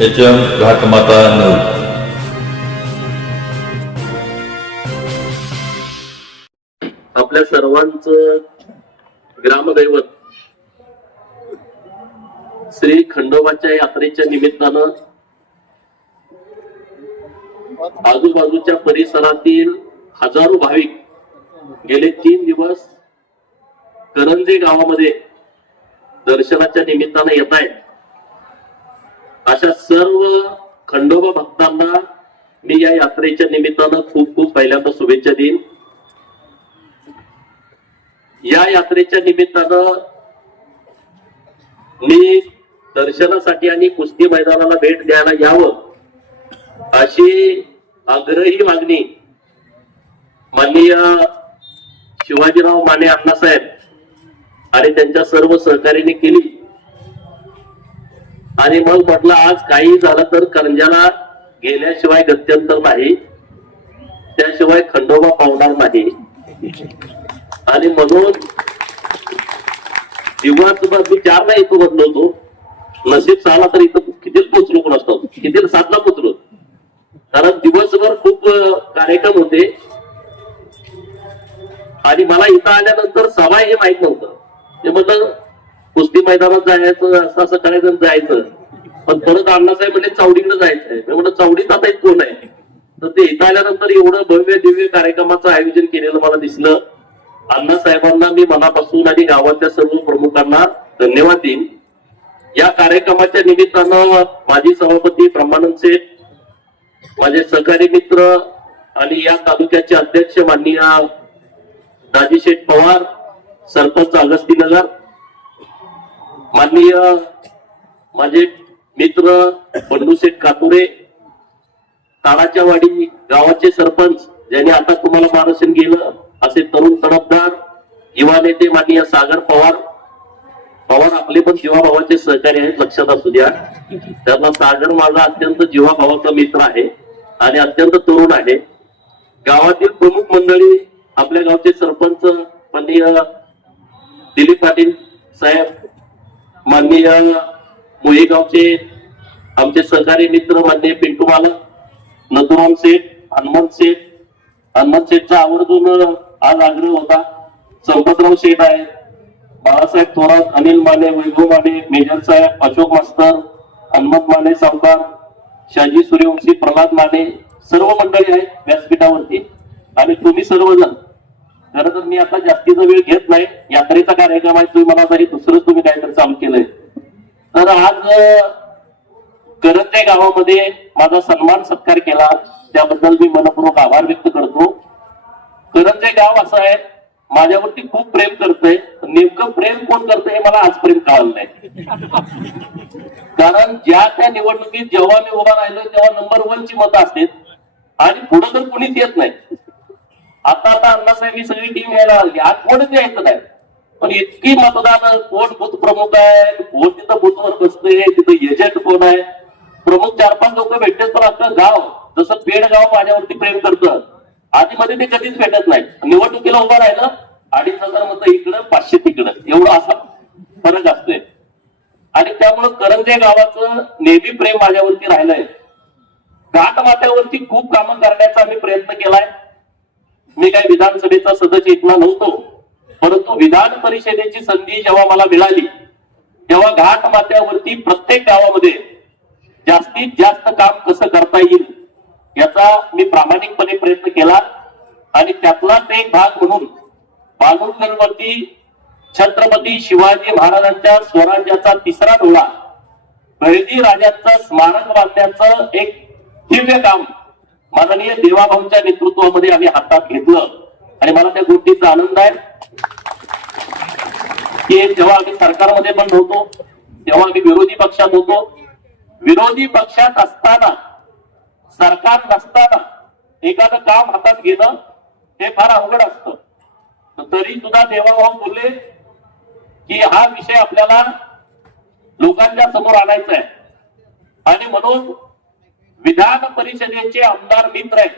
HM घाटमाता 9. आपल्या सर्वांचं ग्रामदैवत श्री खंडोबाच्या यात्रेच्या निमित्तानं आजूबाजूच्या परिसरातील हजारो भाविक गेले 3 दिवस करंजे गावामध्ये दर्शनाच्या निमित्तानं येत आहेत. अशा सर्व खंडोबा भक्तांना मी या यात्रेच्या निमित्तानं खूप खूप पहिल्यांदा शुभेच्छा देईन. या यात्रेच्या निमित्तानं मी दर्शनासाठी आणि कुस्ती मैदानाला भेट द्यायला यावं अशी आग्रही मागणी माननीय शिवाजीराव माने अण्णासाहेब आणि त्यांच्या सर्व सहकार्याने केली. आणि मग म्हटलं आज काही झालं तर करंजाला गेल्याशिवाय गत्यंतर नाही, त्याशिवाय खंडोबा पावणार नाही. आणि म्हणून दिवसभर मी 4 ला इथं बदलो होतो. नशीब 6 ला तर इथं किती पोचलो कोण असतो, किती 7 ला पोचलो. कारण दिवसभर खूप कार्यक्रम होते आणि मला इथं आल्यानंतर सभा हे माहित नव्हतं. ते म्हटलं कुस्ती मैदानात जायचं, असं करायचं जायचं. पण परत अण्णासाहेब म्हणजे चावडीकडे जायचंय. मी म्हटलं चावडीत आता कोण आहे. तर ते इथं आल्यानंतर एवढं भव्य दिव्य कार्यक्रमाचं आयोजन केलेलं मला दिसलं. अण्णासाहेबांना मी मनापासून आणि गावाच्या सर्व प्रमुखांना धन्यवाद देईन. या कार्यक्रमाच्या निमित्तानं माजी सभापती ब्रह्मानंद शेठ, माझे सहकारी मित्र आणि या तालुक्याचे अध्यक्ष माननीय दाजीशेठ पवार, सरपंच अगस्तीनगर, माननीय माझे मित्र बंडूशेठ कातुरे, ताडाच्या वाडी गावाचे सरपंच ज्यांनी आता तुम्हाला मार्गदर्शन केलं असे तरुण तडफदार युवा नेते माननीय सागर पवार आपले पण जीवाभावाचे सहकारी आहेत, लक्षात असू द्या. त्यांना सागर माझा अत्यंत जीवाभावाचा मित्र आहे आणि अत्यंत तरुण आहे. गावातील प्रमुख मंडळी, आपल्या गावचे सरपंच माननीय दिलीप पाटील साहेब, माननीय मोहे गावचे आमचे सहकारी मित्र माननीय पिंटू मालक, नथुराम शेठ, हनुमंत शेठचा आवर्जून आज आग्रह होता. संपतराव शेठ आहेत, बाळासाहेब थोरात, अनिल माने, वैभव माने, मेजर साहेब, अशोक मास्तर, हनुमंत माने सावकार, शाजी सूर्यवंशी, प्रल्हाद माने, सर्व मंडळी आहेत व्यासपीठावरती. आणि तुम्ही सर्वजण, खरं तर मी आता जास्तीचा वेळ घेत नाही, यात्रेचा कार्यक्रम आहे, तुम्ही मला तरी दुसरं तुम्ही काहीतरी चालू केलंय. तर आज करंजे गावामध्ये माझा सन्मान सत्कार केला, त्याबद्दल मी मनपूर्वक आभार व्यक्त करतो. करंजे गाव असं आहे, माझ्यावरती खूप प्रेम करतंय. नेमकं प्रेम कोण करतंय हे मला आजपर्यंत कळलं नाही. कारण ज्या त्या निवडणुकीत जेव्हा मी उभा राहिलो तेव्हा नंबर 1 ची मतं असतात आणि पुढे तर कुणीच येत नाही. आता अण्णासाहेब ही सगळी टीम यायला लागली, आज कोणच यायचं नाही. पण इतकी मतदान, कोण बूथ प्रमुख आहे, कोण तिथं बूथवर बसतंय, तिथं एजंट कोण आहे, प्रमुख 4-5 लोक भेटतात. पण अख्खं गाव, जसं पेड गाव माझ्यावरती प्रेम करतं, आधी मध्ये ते कधीच भेटत नाही. निवडणुकीला उभा राहिलं 2,500 मतं इकडं, 500 तिकडं, एवढा असा फरक असतोय. आणि त्यामुळं करंजे गावाचं नेहमी प्रेम माझ्यावरती राहिलंय. घाटमाथ्यावरती खूप कामं करण्याचा आम्ही प्रयत्न केलाय. मी काही विधानसभेचा सदस्य इथला नव्हतो, परंतु विधान परिषदेची संधी जेव्हा मला मिळाली तेव्हा घाटमाथ्यावरती प्रत्येक गावामध्ये जास्तीत जास्त काम कसं करता येईल याचा मी प्रामाणिकपणे प्रयत्न केला. आणि त्यातलाच एक भाग म्हणून बालुरगडवरती छत्रपती शिवाजी महाराजांच्या स्वराज्याचा 3रा डोळा, बहिर्जी राजांचं स्मारक बांधण्याचं एक दिव्य काम माननीय देवाभाऊंच्या नेतृत्वामध्ये आम्ही हातात घेतलं. आणि मला त्या गोष्टीचा आनंद आहे की जेव्हा आम्ही सरकारमध्ये पण होतो तेव्हा आम्ही विरोधी पक्षात होतो. विरोधी पक्षात असताना, सरकार नसताना एखादं काम हातात घेणं हे फार अवघड असतं. तरी सुद्धा देवाभाऊ बोलले की हा विषय आपल्याला लोकांच्या समोर आणायचा आहे. आणि म्हणून विधान परिषदेचे आमदार मित्र आहेत,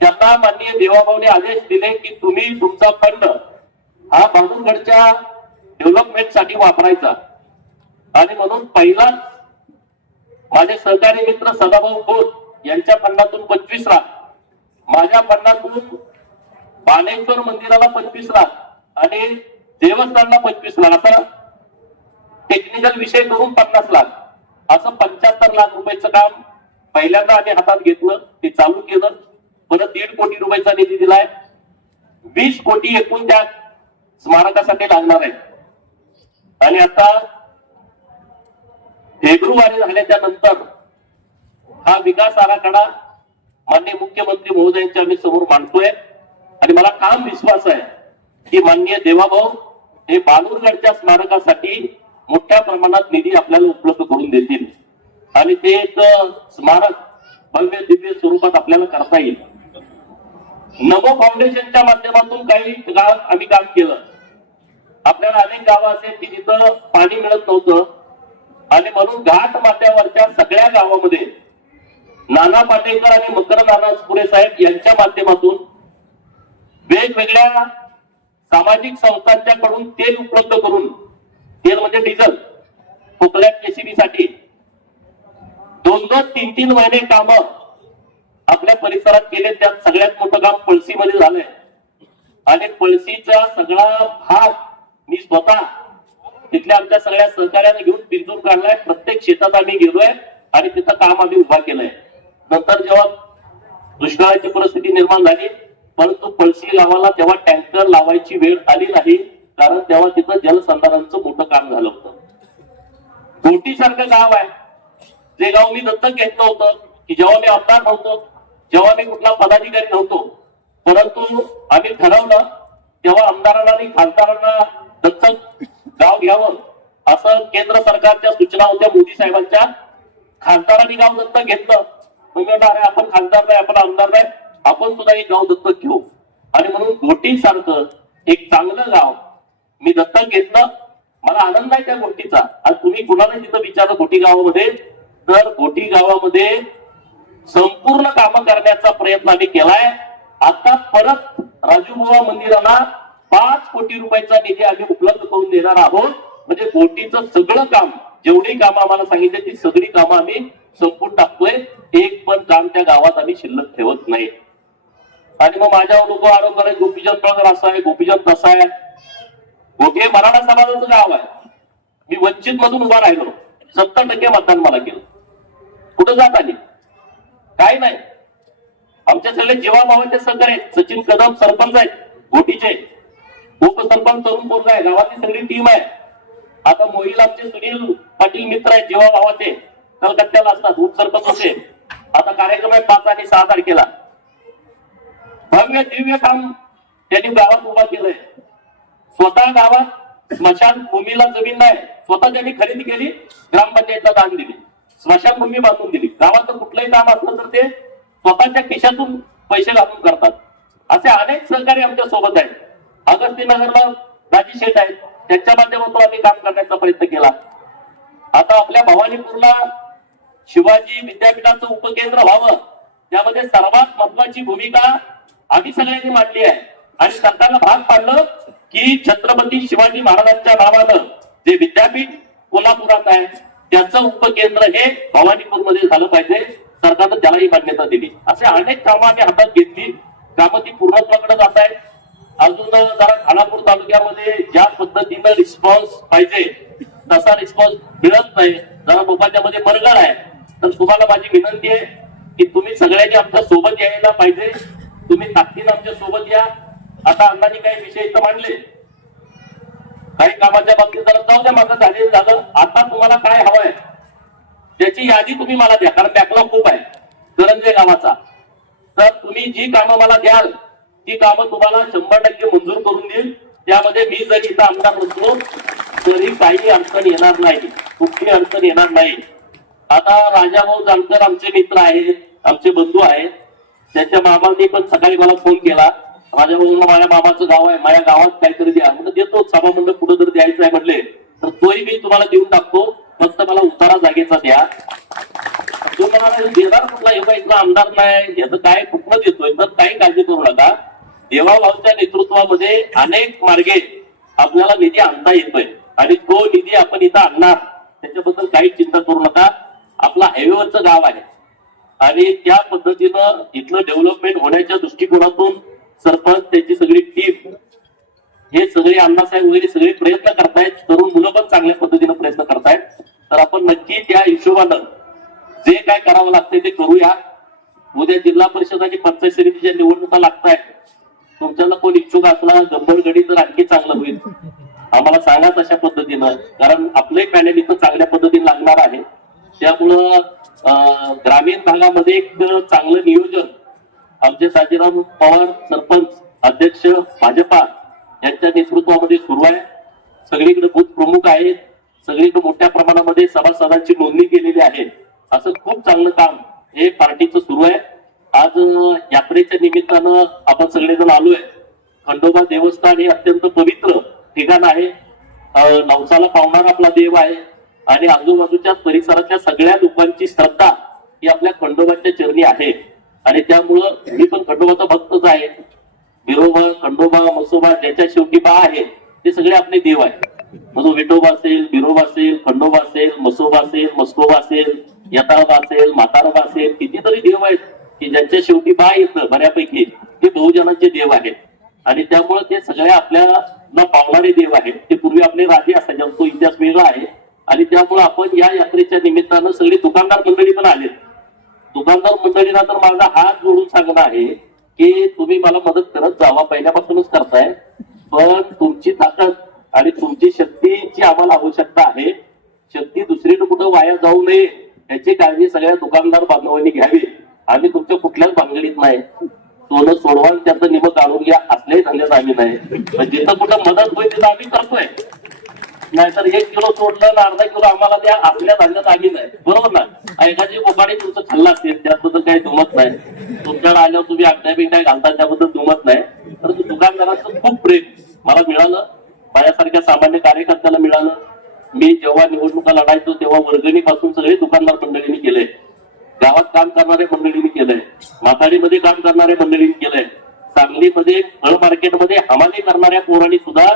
त्यांना माननीय देवाभाऊने आदेश दिले की तुम्ही तुमचा फंड हा बालुरगडच्या डेव्हलपमेंट साठी वापरायचा. आणि म्हणून पहिलाच माझे सहकारी मित्र सदाभाऊ खोत यांच्या फंडातून 25 लाख, माझ्या फंडातून बालेश्वर मंदिराला 25 लाख आणि देवस्थानला 25 लाख, असा टेक्निकल विषय करून 50 लाख, असं 75 लाख रुपयाचं काम पहिल्यांदा आम्ही हातात घेतलं, ते चालू केलं. परत 1.5 कोटी रुपयाचा निधी दिलाय. 20 कोटी एकूण त्या स्मारकासाठी लागणार आहे. आणि आता फेब्रुवारी झाल्याच्या नंतर हा विकास आराखडा माननीय मुख्यमंत्री महोदयांच्या आम्ही समोर मांडतोय. आणि मला ठाम विश्वास आहे की माननीय देवाभाऊ हे बालूरगडच्या स्मारकासाठी मोठ्या प्रमाणात निधी आपल्याला उपलब्ध करून देतील आणि ते एक स्मारक भव्य दिव्य स्वरूपात आपल्याला करता येईल. नमो फाउंडेशनच्या माध्यमातून काही गावात आम्ही काम केलं. आपल्याला अनेक गावं असेल की जिथं पाणी मिळत नव्हतं आणि म्हणून घाट माथ्यावरच्या सगळ्या गावामध्ये नाना पाटेकर आणि मकर नानापुरे साहेब यांच्या माध्यमातून वेगवेगळ्या सामाजिक संस्थांच्याकडून तेल उपलब्ध करून, तेल म्हणजे डिझेल, खोकल्यात केसीबी साठी 2-2, 3-3 महिने काम आपल्या परिसरात केले. त्यात सगळ्यात मोठं काम पळशीमध्ये झालंय आणि पळशीचा सगळा भाग मी स्वतः तिथल्या आमच्या सगळ्या सहकार्याने घेऊन पिंजून काढलाय. प्रत्येक शेतात आम्ही गेलोय आणि तिथं काम आम्ही उभा केलंय. नंतर जेव्हा दुष्काळाची परिस्थिती निर्माण झाली, परंतु पळशी गावाला तेव्हा टँकर लावायची वेळ आली नाही, कारण तेव्हा तिथं जलसंधारणाचं मोठं काम झालं होतं. गोटी सारखं गाव आहे, जे गाव मी दत्तक घेतलं होतं की जेव्हा मी आमदार नव्हतो, जेव्हा मी कुठला पदाधिकारी नव्हतो, परंतु आम्ही ठरवलं तेव्हा आमदारांना आणि खासदारांना दत्तक गाव घ्यावं, असं केंद्र सरकारच्या सूचना होत्या मोदी साहेबांच्या. खासदारांनी गाव दत्तक घेतलं. अरे आपण खासदार नाही, आपण आमदार नाही, आपण सुद्धा एक गाव दत्तक घेऊ. आणि म्हणून घोटी सारखं एक चांगलं गाव मी दत्तक घेतलं. मला आनंद आहे त्या गोष्टीचा. आज तुम्ही कुणाला तिथं विचारलं घोटी गावामध्ये, तर घोटी गावामध्ये संपूर्ण कामं करण्याचा प्रयत्न आम्ही केलाय. आता परत राजूबुवा मंदिराला 5 कोटी रुपयाचा निधी आम्ही उपलब्ध करून देणार आहोत. म्हणजे घोटीचं सगळं काम, जेवढी कामं आम्हाला सांगितली ती सगळी कामं आम्ही संपून टाकतोय. एक पण काम त्या गावात आम्ही शिल्लक ठेवत नाही. आणि मग माझ्यावर लोक आरोप करायचे गोपीचंद पळकर असं आहे, गोपीचंद तसा आहे. घोटी मराठा समाजाचं गाव आहे. मी वंचित मधून उभा राहिलो, 70% मतदान मला केलं. कुठं जात आली काय नाही. आमच्या सगळे जीवाभावाचे सहकारी आहेत. सचिन कदम सरपंच आहेत घोटीचे, उपसरपंच तरुण पोरगा आहे, गावातली सगळी टीम आहे. आता मोहिल आमचे सुनील पाटील मित्र आहेत जीवाभावाचे, कलकत्त्याला असतात, उपसरपंच होते. आता कार्यक्रम आहे 5 आणि 6 तारखेला. भव्य दिव्य काम त्यांनी गावात उभा केलंय. स्वतः गावात स्मशानभूमीला जमीन नाही, स्वतः त्यांनी खरेदी केली, ग्रामपंचायतला दान दिली, स्मशानभूमी बांधून दिली. गावाचं कुठलंही काम असलं तर ते स्वतःच्या खिशातून पैसे घालून करतात. असे अनेक सहकारी आमच्या सोबत आहेत. अगस्तीनगरला राजी शेठ आहेत, त्यांच्या माध्यमातून आम्ही काम करण्याचा प्रयत्न केला. आता आपल्या भवानीपूरला शिवाजी विद्यापीठाचं उपकेंद्र व्हावं, त्यामध्ये सर्वात महत्वाची भूमिका आम्ही सगळ्यांनी मांडली आहे. आणि सरकारला भाग पाडलं की छत्रपती शिवाजी महाराजांच्या नावानं जे विद्यापीठ कोल्हापुरात आहे त्याचं उपकेंद्र हे भवानीपूरमध्ये झालं पाहिजे. सरकारनं त्यालाही मान्यता दिली. असे अनेक कामं आम्ही हातात घेतली. कामं ती पूर्णत्वाकडे जात आहेत. अजून जरा खानापूर तालुक्यामध्ये ज्या पद्धतीनं रिस्पॉन्स पाहिजे तसा रिस्पॉन्स मिळत नाही. जरा मोबाईलमध्ये मरगळ आहे. तर तुम्हाला माझी विनंती आहे की तुम्ही सगळ्यांनी आमच्या सोबत यायला पाहिजे. तुम्ही ताकदीनं आमच्या सोबत या. आता अण्णांनी काही विषय इथं मांडले, काही कामाच्या बाबतीत जरा जाऊ द्या, माझं झालेलं झालं. आता तुम्हाला काय हवंय त्याची यादी तुम्ही मला द्या, कारण बॅकलॉग खूप आहे करंजे गावाचा. तर तुम्ही जी कामं मला द्याल ती कामं तुम्हाला 100% मंजूर करून देईल. त्यामध्ये मी जरी इथं आमदार नसलो तरी काही अडचण येणार नाही, कुठली अडचण येणार नाही. आता राजाभाऊ जानकर आमचे मित्र आहेत, आमचे बंधू आहेत. त्यांच्या मामांनी पण सकाळी मला फोन केला, राजाभाऊला माझ्या मामाचं गाव आहे, माझ्या गावात काहीतरी द्या. म्हणजे देतो, सभा मंडळ कुठं तरी द्यायचं आहे म्हटले तर तोही मी तुम्हाला देऊन टाकतो, फक्त मला उतारा जागेचा द्या. तो म्हणाला देणार कुठला, एवढा इथला आमदार नाही, याचं काय कुठलं देतोय. तर काही काळजी करू नका. देवाभाऊच्या नेतृत्वामध्ये अनेक मार्गे आपल्याला निधी आणता येतोय आणि तो निधी आपण इथं आणणार, त्याच्याबद्दल काही चिंता करू नका. आपला हायवेवरचं गाव आहे आणि त्या पद्धतीनं इथलं डेव्हलपमेंट होण्याच्या दृष्टिकोनातून सरपंच त्याची सगळी टीम हे सगळे अण्णासाहेब वगैरे सगळे प्रयत्न करतायत, तरुण मुलं पण चांगल्या पद्धतीनं प्रयत्न करतायत. तर आपण नक्की त्या हिशोबानं जे काय करावं लागतंय ते करूया. उद्या जिल्हा परिषद आणि पंचायत समितीच्या निवडणुका लागतायत. तुमच्याला कोण इच्छुक असला गंभीरगडी तर आणखी चांगलं होईल. आम्हाला सांगा तशा पद्धतीनं, कारण आपलंही पॅनल इथं चांगल्या पद्धतीने लागणार आहे. त्यामुळं ग्रामीण भागामध्ये एक चांगलं नियोजन आमचे साजीराम पवार सरपंच अध्यक्ष भाजपा यांच्या नेतृत्वामध्ये सुरू आहे. सगळीकडे बूथ प्रमुख आहेत, सगळीकडे मोठ्या प्रमाणामध्ये सभासदांची नोंदणी केलेली आहे. असं खूप चांगलं काम हे पार्टीचं सुरू आहे. आज यात्रेच्या निमित्तानं आपण सगळेजण आलोय. खंडोबा देवस्थान हे अत्यंत पवित्र ठिकाण आहे. नवसाला पावणारा आपला देव आहे आणि आजूबाजूच्या परिसरातल्या सगळ्या लोकांची श्रद्धा ही आपल्या खंडोबाच्या चरणी आहे. आणि त्यामुळं मी पण खंडोबाचा भक्तच आहे. बिरोबा, खंडोबा, मसोबा ज्याच्या शेवटी बा आहे ते सगळे आपले देव आहेत. मग विठोबा असेल, बिरोबा असेल, खंडोबा असेल, मसोबा असेल, मस्कोबा असेल, यताळबा असेल, म्हातारबा असेल, कितीतरी देव आहेत की ज्यांच्या शेवटी बा येतं बऱ्यापैकी ते बहुजनांचे देव आहेत. आणि त्यामुळे ते सगळ्या आपल्याला पावणारे देव आहेत. ते पूर्वी आपले राजे असायचे, तो इतिहास वेगळा आहे. आणि त्यामुळे आपण या यात्रेच्या निमित्तानं सगळे दुकानदार मंडळी पण आले. दुकानदार मंडळींना तर माझा हात जोडून सांगणं आहे की तुम्ही मला मदत करत जावा, पहिल्यापासूनच करताय, पण तुमची ताकद आणि तुमची शक्तीची आम्हाला आवश्यकता आहे. शक्ती दुसरीकडे कुठं वाया जाऊ नये याची काळजी सगळ्या दुकानदार बांधवांनी घ्यावी. आम्ही तुमच्या कुठल्याच भानगडीत नाही. सोनं सोडवा त्याचं निम काढून घ्या असल्याही धंद्यात आम्ही नाही. पण जिथं कुठं मदत होईल तिथं आम्ही करतोय. नाहीतर 1 किलो सोडलं ना अर्धा किलो आम्हाला द्या, आपल्या धान्यात आम्ही नाही. बरोबर ना? एखादी बोकाडी तुमचं खाल्लं असेल त्याबद्दल काही दुमत नाही. तुमच्याकडे आल्यावर तुम्ही आगड्या बिगड्या घालता त्याबद्दल दुमत नाही. परंतु दुकानदाराचं खूप प्रेम मला मिळालं, माझ्यासारख्या सामान्य कार्यकर्त्याला मिळालं. मी जेव्हा निवडणुका लढायचो तेव्हा वर्गणीपासून सगळे दुकानदार मंडळींनी केलंय. गावात काम करणाऱ्या मंडळींनी केलंय, माथाडीमध्ये काम करणाऱ्या मंडळींनी केलंय, सांगलीमध्ये फळ मार्केटमध्ये हमाली करणाऱ्या पोरांनी सुद्धा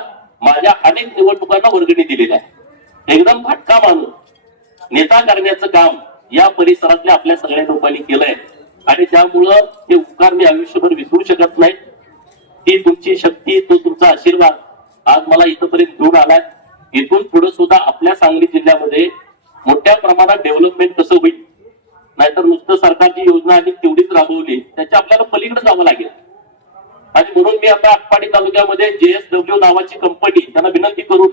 माझ्या अनेक निवडणुकांना वर्गणी दिलेली आहे. एकदम फटका माणूस नेता करण्याचं काम या परिसरातल्या आपल्या सगळ्या लोकांनी केलंय. आणि त्यामुळं ते उपकार मी आयुष्यभर विसरू शकत नाही. ती तुमची शक्ती, तो तुमचा आशीर्वाद आज मला इथपर्यंत घेऊन आलाय. इथून पुढे सुद्धा आपल्या सांगली जिल्ह्यामध्ये मोठ्या प्रमाणात डेव्हलपमेंट कसं होईल, नाहीतर नुसतं सरकारची योजना आणि तेवढीच राबवली त्याच्या आपल्याला पलीकडे जावं लागेल. आणि म्हणून मी आता आटपाडी तालुक्यामध्ये JSW नावाची कंपनी त्यांना विनंती करून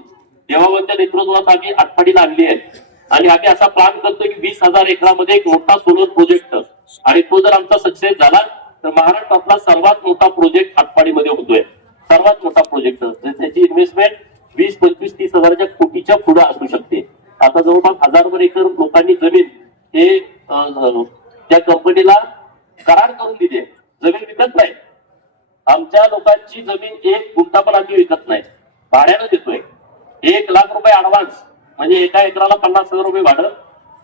देवाबांच्या नेतृत्वात आम्ही आटपाडीला आणली आहे. आणि आम्ही असा प्लॅन करतोय की 20,000 एकरामध्ये एक मोठा सोलर प्रोजेक्ट, आणि तो जर आमचा सक्सेस झाला तर महाराष्ट्रातला सर्वात मोठा प्रोजेक्ट आटपाडीमध्ये होतोय. सर्वात मोठा प्रोजेक्ट त्याची इन्व्हेस्टमेंट 20, 25, 30 हजाराच्या कोटीच्या पुढे असू शकते. आता जवळपास 1000 एकर लोकांनी जमीन हे त्या कंपनीला करार करून दिली आहे. जमीन विकत नाही. आमच्या लोकांची जमीन 1 गुंठा पण आम्ही विकत नाही, भाड्यानं देतोय. 1 लाख रुपये ऍडव्हान्स, म्हणजे एका एकराला 50,000 रुपये भाडं,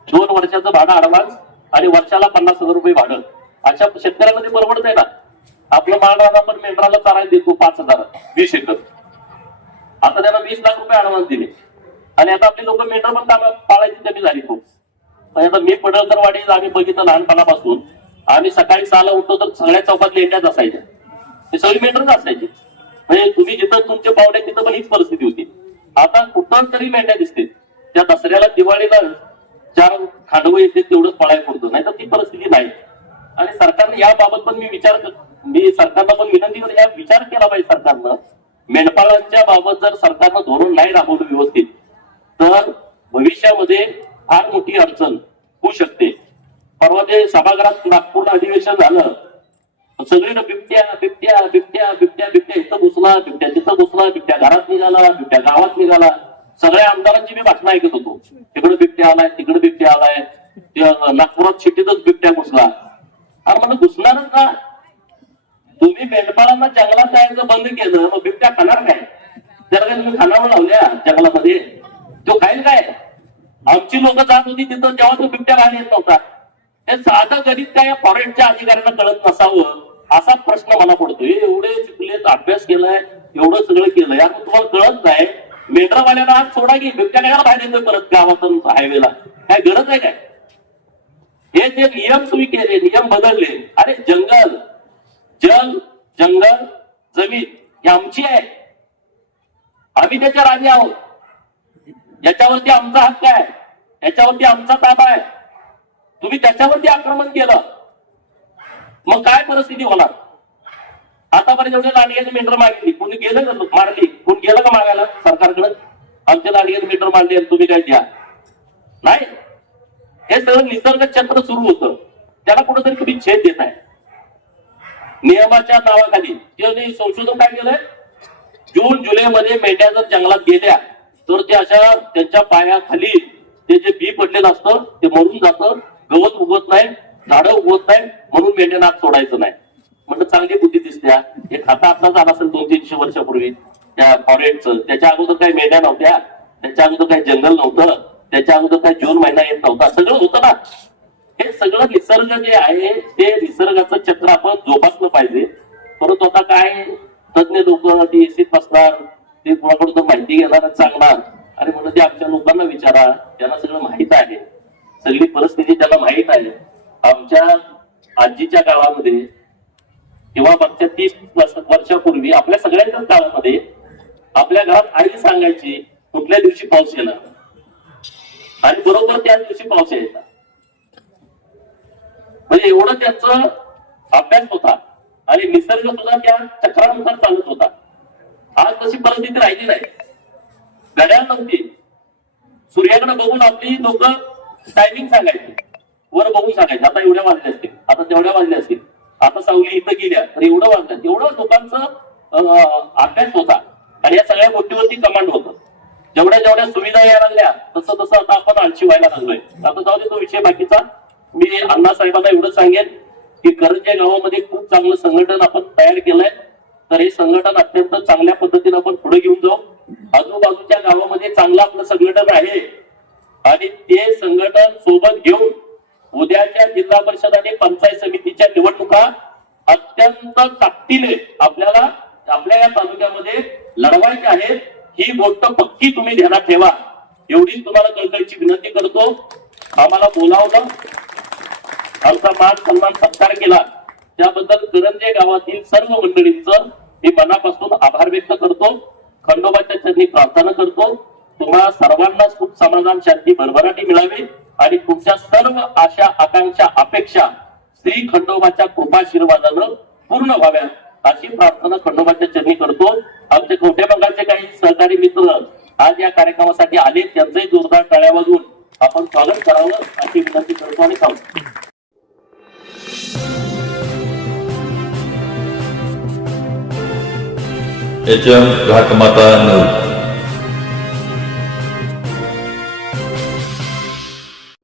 2 वर्षाचं भाडं ऍडव्हान्स आणि वर्षाला 50,000 रुपये भाडं. अशा शेतकऱ्यांना ते परवडत आहे ना. आपलं मालरान आपण मेंढराला चारायला देतो 5,000 20 एकर. आता त्यांना 20 लाख रुपये ऍडव्हान्स दिले आणि आता आपली लोक मेंढर पण पाळायची कमी झाली खूप. आता मी पडळकरवाडीत आम्ही बघितलं लहानपणापासून, आम्ही सकाळी 6ला उठतो तर सगळ्या चौकात लेंड्याच असायच्या, ते सगळी मेंढरच असायची. म्हणजे तुम्ही जिथं तुमचे पाहुणे तिथं पण हीच परिस्थिती होती. आता कुठं तरी मेंढ्या दिसते. त्या दसऱ्याला दिवाळीला 4 खांडवं येते तेवढंच पळायला पडतो, नाही तर ती परिस्थिती नाही. आणि सरकारने याबाबत पण मी सरकारला पण विनंती करतो, या विचार केला पाहिजे सरकारनं. मेंढपाळांच्या बाबत जर सरकारनं धोरण नाही राबवलं व्यवस्थित तर भविष्यामध्ये फार मोठी अडचण होऊ शकते. परवा ते सभागृहात नागपूरला अधिवेशन झालं, सगळीकडे बिबट्या बिबट्या बिबट्या बिबट्या बिबट्या, इथं घुसला बिबट्या, तिथं घुसला बिबट्या, घरात निघाला बिबट्या, गावात निघाला. सगळ्या आमदारांची मी भाषणं ऐकत होतो. तिकडे बिबट्या आलाय, तिकडे बिबट्या आलाय, नागपुरात शिटीतच बिबट्या घुसला. अरे मला घुसणारच ना. तुम्ही मेंढपाळांना जंगलात जायचं बंद केलं, मग बिबट्या खाणार काय? जर काय तुम्ही खानावर लावल्या जंगलामध्ये, तो खाईल काय? आमची लोक जात होती तिथं तेव्हा तो बिबट्या घाल येत नव्हता. हे साधं गणित काय फॉरेस्टच्या अधिकाऱ्यांना कळत नसावं असा प्रश्न मला पडतोय. एवढे शिकलेत, अभ्यास केलाय, एवढं सगळं केलंय, यार तुम्हाला कळत नाही. मेंढरावाल्याला आज सोडा की बिबट्या काय बाहेर येतोय परत गावातून हायवेला, काय गरज आहे काय? हे जे नियम तुम्ही केले, नियम बदलले. अरे जंगल, जल, जंगल, जमीन ही आमची आहे, आम्ही त्याच्या राजे आहोत, याच्यावरती आमचा हक्क आहे, याच्यावरती आमचा ताबा आहे. तुम्ही त्याच्यावरती आक्रमण केलं, मग काय परिस्थिती होणार? आतापर्यंत एवढे लाडक्याची मीटर मागितली, कोणी गेलं का मारली? कोण गेलं का मागायला सरकारकडे? आमच्या लाडक्याची मीटर मारली आणि तुम्ही काय द्या? नाही. हे सगळं निसर्ग चक्र सुरू होतं, त्याला कुठेतरी तुम्ही छेद देत आहे नियमाच्या नावाखाली. त्यांनी संशोधन काय केलंय, जून जुलै मध्ये मेंढ्या जर जंगलात गेल्या तर ते अशा त्यांच्या पायाखाली ते जे बी पडलेलं असतं ते मरून जातं, गवत उगवत नाही, झाडं उगवत नाही, म्हणून मेंढ्यांना आत सोडायचं नाही. म्हणजे चांगली बुद्धी दिसत्या. हे खाता आता झाला असेल 200-300 वर्षापूर्वी त्या फॉरेस्टचं. त्याच्या अगोदर काही मेंढ्या नव्हत्या, त्याच्या अगोदर काही जंगल नव्हतं, त्याच्या अगोदर काही जून महिना येत नव्हता, सगळं होतं ना. हे सगळं निसर्ग जे आहे ते निसर्गाचं चक्र आपण जोपासलं पाहिजे. परंतु आता काय तज्ञ लोक ती एसीत बसणार, ते कोणाकडून माहिती घेणार सांगणार, आणि म्हणून ते आमच्या लोकांना विचारा, त्यांना सगळं माहित आहे, सगळी परिस्थिती त्यांना माहित आहे. आमच्या आजीच्या काळामध्ये किंवा मागच्या 30 वर्षापूर्वी आपल्या सगळ्यांच्याच काळामध्ये आपल्या घरात आई सांगायची कुठल्या दिवशी पाऊस येणार, आणि बरोबर त्याच दिवशी पाऊस यायचा. म्हणजे एवढं त्यांचं अभ्यास होता आणि निसर्ग सुद्धा त्या चक्रानुसार चालत होता. आज तशी परिस्थिती राहिली नाही. घड्याळ नव्हती, सूर्याकडे बघून आपली लोक टायमिंग सांगायची, वर बघून सांगायचे आता एवढ्या वाजल्या असतील, आता तेवढ्या वाजल्या असतील, आता सावली इथं गेल्या तर एवढं वाजलं. एवढं लोकांचं अभ्यास होता आणि या सगळ्या गोष्टीवरती कमांड होतं. जेवढ्या जेवढ्या सुविधा यायला लागल्या तसं तसं आता आपण आळशी व्हायला लागलोय. आता जाऊ दे तो विषय बाकीचा. मी अण्णासाहेबांना एवढं सांगेन की करंजे गावामध्ये खूप चांगलं संघटन आपण तयार केलंय. तर हे संघटन अत्यंत चांगल्या पद्धतीने आपण पुढे घेऊन जाऊ. आजूबाजूच्या गावामध्ये चांगलं आपलं संघटन आहे आणि ते संघटन सोबत घेऊन उद्याच्या जिल्हा परिषद आणि पंचायत समितीच्या निवडणुका अत्यंत ताकदीने आपल्याला आपल्या या तालुक्यामध्ये लढवायच्या आहेत. ही गोष्ट पक्की तुम्ही ध्यानात ठेवा, एवढीच तुम्हाला कळकळीची विनंती करतो. आम्हाला बोलावलं, आमचा मान सन्मान सत्कार केला, त्याबद्दल करंजे गावातील सर्व मंडळींचं मी मनापासून आभार व्यक्त करतो. खंडोबाच्या चरणी प्रार्थना करतो तुम्हा सर्वांना सुख समाधान शांती भरभराटी मिळावी आणि तुमच्या सर्व आशा आकांक्षा अपेक्षा श्री खंडोबाच्या कृपाशीर्वादानं पूर्ण व्हाव्या अशी प्रार्थना खंडोबाच्या चरणी करतो. आमचे कवठेमंकाळचे काही सहकारी मित्र आज या कार्यक्रमासाठी आले, त्यांचंही जोरदार टाळ्या वाजवून आपण स्वागत करावं अशी विनंती करतो आणि थांबतो. HM घाटमाता 9